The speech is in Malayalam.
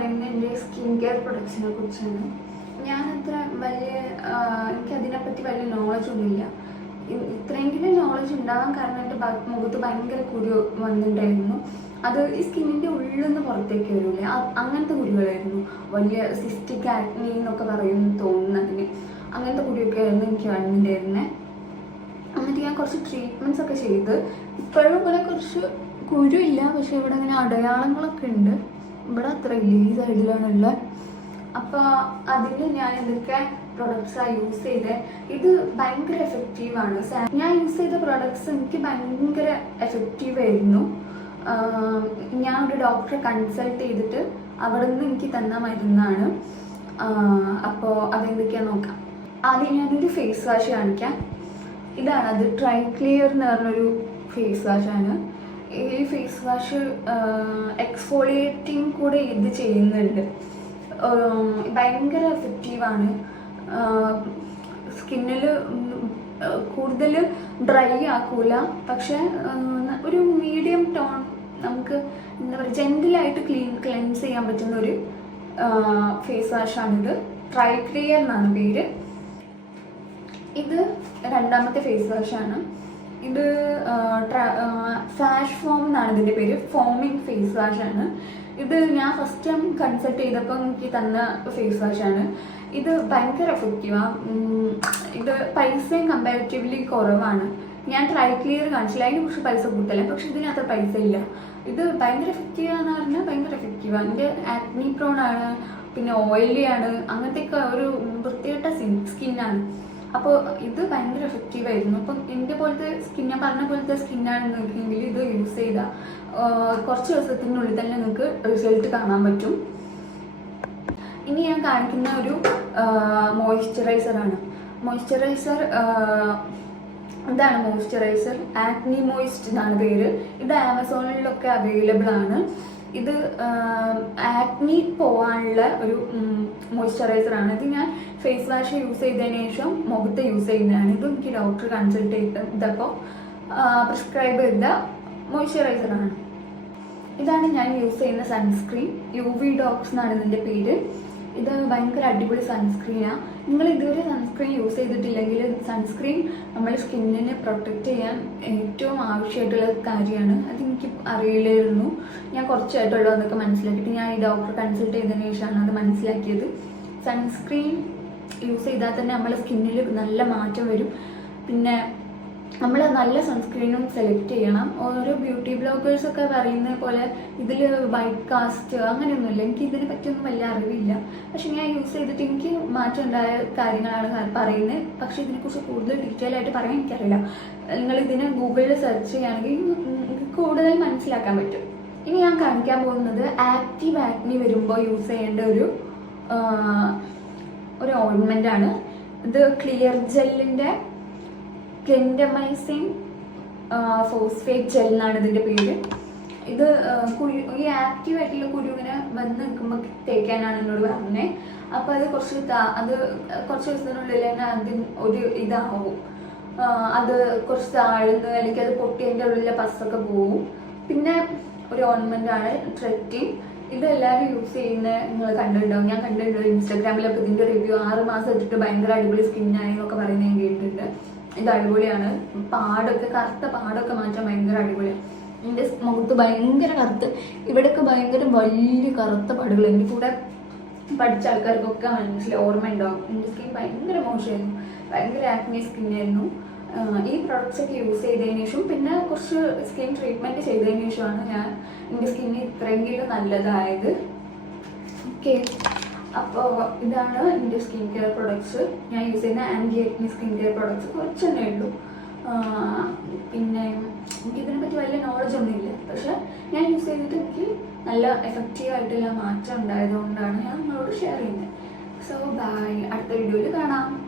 പറയുന്നത് എന്റെ സ്കിൻ കെയർ പ്രൊഡക്ട്സിനെ കുറിച്ചാണ്. ഞാൻ അത്ര വലിയ എനിക്കതിനെപ്പറ്റി വലിയ നോളജ് ഒന്നുമില്ല ഇ- ഇത്രയെങ്കിലും നോളജ് ഉണ്ടാവാൻ കാരണം എന്റെ മുഖത്ത് ഭയങ്കര കുരു വന്നിട്ടുണ്ടായിരുന്നു. അത് ഈ സ്കിന്നിന്റെ ഉള്ളിൽ നിന്ന് പുറത്തേക്ക് വരില്ലേ അങ്ങനത്തെ കുരുകളായിരുന്നു. വലിയ സിസ്റ്റിക് ആക്നി എന്നൊക്കെ പറയും തോന്നുന്നു അതിന് അങ്ങനത്തെ കുരുവൊക്കെ ആയിരുന്നു എനിക്ക് വന്നിട്ടുണ്ടായിരുന്നത് എന്നിട്ട് ഞാൻ കുറച്ച് ട്രീറ്റ്മെന്റ്സ് ഒക്കെ ചെയ്ത്. ഇപ്പോഴും ഇവിടെ കുറച്ച് കുരു ഇല്ല പക്ഷേ ഇവിടെ ഇങ്ങനെ അടയാളങ്ങളൊക്കെ ഉണ്ട്. ഇവിടെ അത്ര ഇല്ല ഈ സൈഡിലാണുള്ളത് അപ്പോൾ അതിന് ഞാൻ ഇതൊക്കെ പ്രൊഡക്ട്സാണ് യൂസ് ചെയ്തത് ഇത് ഭയങ്കര എഫക്റ്റീവാണ് ഞാൻ യൂസ് ചെയ്ത പ്രൊഡക്ട്സ് എനിക്ക് ഭയങ്കര എഫക്റ്റീവ് ആയിരുന്നു. ഞാൻ ഒരു ഡോക്ടറെ കൺസൾട്ട് ചെയ്തിട്ട് അവിടെ നിന്ന് എനിക്ക് തന്ന മരുന്നാണ്. അപ്പോൾ അതെന്തൊക്കെയാണെന്ന് നോക്കാം. ആദ്യം ഞാനൊരു ഫേസ് വാഷ് കാണിക്കാം. ഇതാണ് അത് ട്രൈ ക്ലിയർ എന്ന് പറഞ്ഞൊരു ഫേസ് വാഷാണ് ഈ ഫേസ് വാഷ് എക്സ്ഫോളിയേറ്റിംഗ് കൂടെ ഇത് ചെയ്യുന്നുണ്ട്. ഭയങ്കര എഫക്റ്റീവാണ് സ്കിന്നിൽ കൂടുതൽ ഡ്രൈ ആക്കൂല. പക്ഷെ ഒരു മീഡിയം ടോൺ നമുക്ക് എന്താ പറയുക ജെന്റിലായിട്ട് ക്ലീൻ ക്ലെൻസ് ചെയ്യാൻ പറ്റുന്ന ഒരു ഫേസ് വാഷാണിത് ട്രൈ ക്ലിയർ എന്നാണ് പേര്. ഇത് രണ്ടാമത്തെ ഫേസ് വാഷാണ് ഇത് ഫ്ലാഷ് ഫോം എന്നാണ് ഇതിന്റെ പേര്. ഫോമിങ് ഫേസ് വാഷ് ആണ്. ഇത് ഞാൻ ഫസ്റ്റ് ടൈം കൺസൾട്ട് ചെയ്തപ്പോൾ എനിക്ക് തന്ന ഫേസ് വാഷ് ആണ്. ഇത് ഭയങ്കര എഫക്റ്റീവാണ് ഇത് പൈസയും കമ്പാരിറ്റീവ്ലി കുറവാണ്. ഞാൻ ട്രൈ ക്ലിയർ കാണിച്ചില്ല. അതിന് കുറച്ച് പൈസ കൂടുതലാണ് പക്ഷെ ഇതിന് അത്ര പൈസ ഇല്ല. ഇത് ഭയങ്കര എഫക്റ്റീവ് ആണെന്ന് പറഞ്ഞാൽ ഭയങ്കര എഫക്റ്റീവാണ് എന്റെ ആക്നി പ്രോൺ ആണ്. പിന്നെ ഓയിലി ആണ്. അങ്ങനത്തെയൊക്കെ ഒരു വൃത്തികെട്ട സ്കിന്നാണ് അപ്പോൾ ഇത് ഭയങ്കര എഫക്റ്റീവ് ആയിരുന്നു. അപ്പം എന്റെ പോലത്തെ സ്കിൻ ഞാൻ പറഞ്ഞ പോലത്തെ സ്കിന്നാണ് നിൽക്കുമെങ്കിൽ ഇത് യൂസ് ചെയ്താൽ കുറച്ച് ദിവസത്തിനുള്ളിൽ തന്നെ നിങ്ങൾക്ക് റിസൾട്ട് കാണാൻ പറ്റും. ഇനി ഞാൻ കാണിക്കുന്ന ഒരു മോയ്സ്ചറൈസർ ആണ്. മോയ്സ്ചറൈസർ ഇതാണ് മോയ്സ്ചറൈസർ ആക്നി മോയിസ്റ്റ് എന്നാണ് പേര്. ഇത് ആമസോണിലൊക്കെ അവൈലബിൾ ആണ്. ഇത് ആക്മി പോവാനുള്ള ഒരു മോയ്സ്ചറൈസർ ആണ്. ഇത് ഞാൻ ഫേസ് വാഷ് യൂസ് ചെയ്തതിന് ശേഷം മുഖത്ത് യൂസ് ചെയ്യുന്നതാണ്. ഇത് എനിക്ക് ഡോക്ടർ കൺസൾട്ട് ചെയ്ത് ഇതപ്പോൾ പ്രിസ്ക്രൈബ് ചെയ്ത മോയ്സ്ചറൈസർ ആണ്. ഇതാണ് ഞാൻ യൂസ് ചെയ്യുന്ന സൺസ്ക്രീൻ യു വി ഡോക്സ് എന്നാണ് ഇതിന്റെ പേര്. ഇത് ഭയങ്കര അടിപൊളി സൺസ്ക്രീനാണ് നിങ്ങൾ ഇതുവരെ സൺസ്ക്രീൻ യൂസ് ചെയ്തിട്ടില്ലെങ്കിൽ സൺസ്ക്രീൻ നമ്മുടെ സ്കിന്നിനെ പ്രൊട്ടക്റ്റ് ചെയ്യാൻ ഏറ്റവും ആവശ്യമായിട്ടുള്ള കാര്യമാണ്. അതെനിക്ക് അറിയില്ലായിരുന്നു. ഞാൻ കുറച്ചായിട്ടുള്ളൂ അതൊക്കെ മനസ്സിലാക്കിയിട്ട്. ഞാൻ ഈ ഡോക്ടറെ കൺസൾട്ട് ചെയ്തതിന് ശേഷമാണ് അത് മനസ്സിലാക്കിയത്. സൺസ്ക്രീൻ യൂസ് ചെയ്താൽ തന്നെ നമ്മുടെ സ്കിന്നിൽ നല്ല മാറ്റം വരും. പിന്നെ നമ്മൾ നല്ല സൺസ്ക്രീനും സെലക്ട് ചെയ്യണം. ഓരോ ബ്യൂട്ടി ബ്ലോഗേഴ്സ് ഒക്കെ പറയുന്ന പോലെ ഇതിൽ വൈറ്റ് കാസ്റ്റ് അങ്ങനെയൊന്നുമില്ല. എനിക്ക് ഇതിനെ പറ്റിയൊന്നും വലിയ അറിവില്ല. പക്ഷെ ഞാൻ യൂസ് ചെയ്തിട്ട് എനിക്ക് മാറ്റം ഉണ്ടായ കാര്യങ്ങളാണ് പറയുന്നത്. പക്ഷെ ഇതിനെക്കുറിച്ച് കൂടുതൽ ഡീറ്റെയിൽ ആയിട്ട് പറയാൻ എനിക്കറിയില്ല. നിങ്ങൾ ഇതിനെ ഗൂഗിളിൽ സെർച്ച് ചെയ്യുകയാണെങ്കിൽ കൂടുതൽ മനസ്സിലാക്കാൻ പറ്റും. ഇനി ഞാൻ കാണിക്കാൻ പോകുന്നത് ആക്റ്റീവ് ആക്നി വരുമ്പോൾ യൂസ് ചെയ്യേണ്ട ഒരു ഒരു ഓയിൻമെന്റ് ആണ്. ഇത് ക്ലിയർ ജെല്ലിന്റെ ക്ലെൻഡമൈസിങ് ഫോസ്ഫേറ്റ് ജെൽ എന്നാണ് ഇതിന്റെ പേര്. ഇത് കുഴി ഈ ആക്റ്റീവ് ആയിട്ടുള്ള കുരു ഇങ്ങനെ വന്ന് നിൽക്കുമ്പോൾ തേക്കാനാണ് എന്നോട് പറഞ്ഞത് അപ്പോൾ അത് കുറച്ച് അത് കുറച്ച് ദിവസത്തിനുള്ളിൽ തന്നെ അതിന് ഒരു ഇതാവും. അത് കുറച്ച് താഴ്ന്ന് അല്ലെങ്കിൽ അത് പൊട്ടി അതിന്റെ ഉള്ളിലെ പസ്സൊക്കെ പോവും. പിന്നെ ഒരു ഓർണമെന്റ് ആണ് ട്രെറ്റിങ് ഇത് എല്ലാവരും യൂസ് ചെയ്യുന്ന നിങ്ങൾ കണ്ടിട്ടുണ്ടാവും. ഞാൻ കണ്ടിട്ടുണ്ട് ഇൻസ്റ്റാഗ്രാമിലൊക്കെ ഇതിന്റെ റിവ്യൂ ആറ് മാസം ഇട്ടിട്ട് ഭയങ്കര അടിപൊളി സ്കിന്നായി എന്നൊക്കെ പറയുന്നത് ഞാൻ കേട്ടിട്ടുണ്ട്. ഇത് അടിപൊളിയാണ്. പാടൊക്കെ കറുത്ത പാടൊക്കെ മാറ്റാൻ ഭയങ്കര അടിപൊളിയാണ് എന്റെ മുഖത്ത് ഭയങ്കര കറുത്ത്. ഇവിടെയൊക്കെ ഭയങ്കര വലിയ കറുത്ത പാടുകൾ എന്റെ കൂടെ പഠിച്ച ആൾക്കാർക്കൊക്കെ മനസ്സിൽ ഓർമ്മ ഉണ്ടാവും. എന്റെ സ്കിൻ ഭയങ്കര മോശമായിരുന്നു. ഭയങ്കര ആക്നി സ്കിൻ ആയിരുന്നു. ഈ പ്രൊഡക്ട്സ് ഒക്കെ യൂസ് ചെയ്തതിന് ശേഷം പിന്നെ കുറച്ച് സ്കിൻ ട്രീറ്റ്മെന്റ് ചെയ്തതിന് ശേഷമാണ് ഞാൻ എന്റെ സ്കിന്നിന് ഇത്രയെങ്കിലും നല്ലതായത്. ഓക്കെ അപ്പോൾ ഇതാണ് എന്റെ സ്കിൻ കെയർ പ്രൊഡക്ട്സ്. ഞാൻ യൂസ് ചെയ്യുന്ന anti acne skin care products കുറച്ചെണ്ണേ ഉള്ളൂ. ആ, പിന്നെ എനിക്കിതിനെ പറ്റി വലിയ നോളജ് ഒന്നുമില്ല പക്ഷെ ഞാൻ യൂസ് ചെയ്തിട്ട് എനിക്ക് നല്ല എഫക്റ്റീവ് ആയിട്ടുള്ള മാറ്റം ഉണ്ടായതുകൊണ്ടാണ് ഞാൻ നിങ്ങളോട് ഷെയർ ചെയ്യുന്നത്. സോ ബൈ അടുത്ത വീഡിയോയിൽ കാണാം.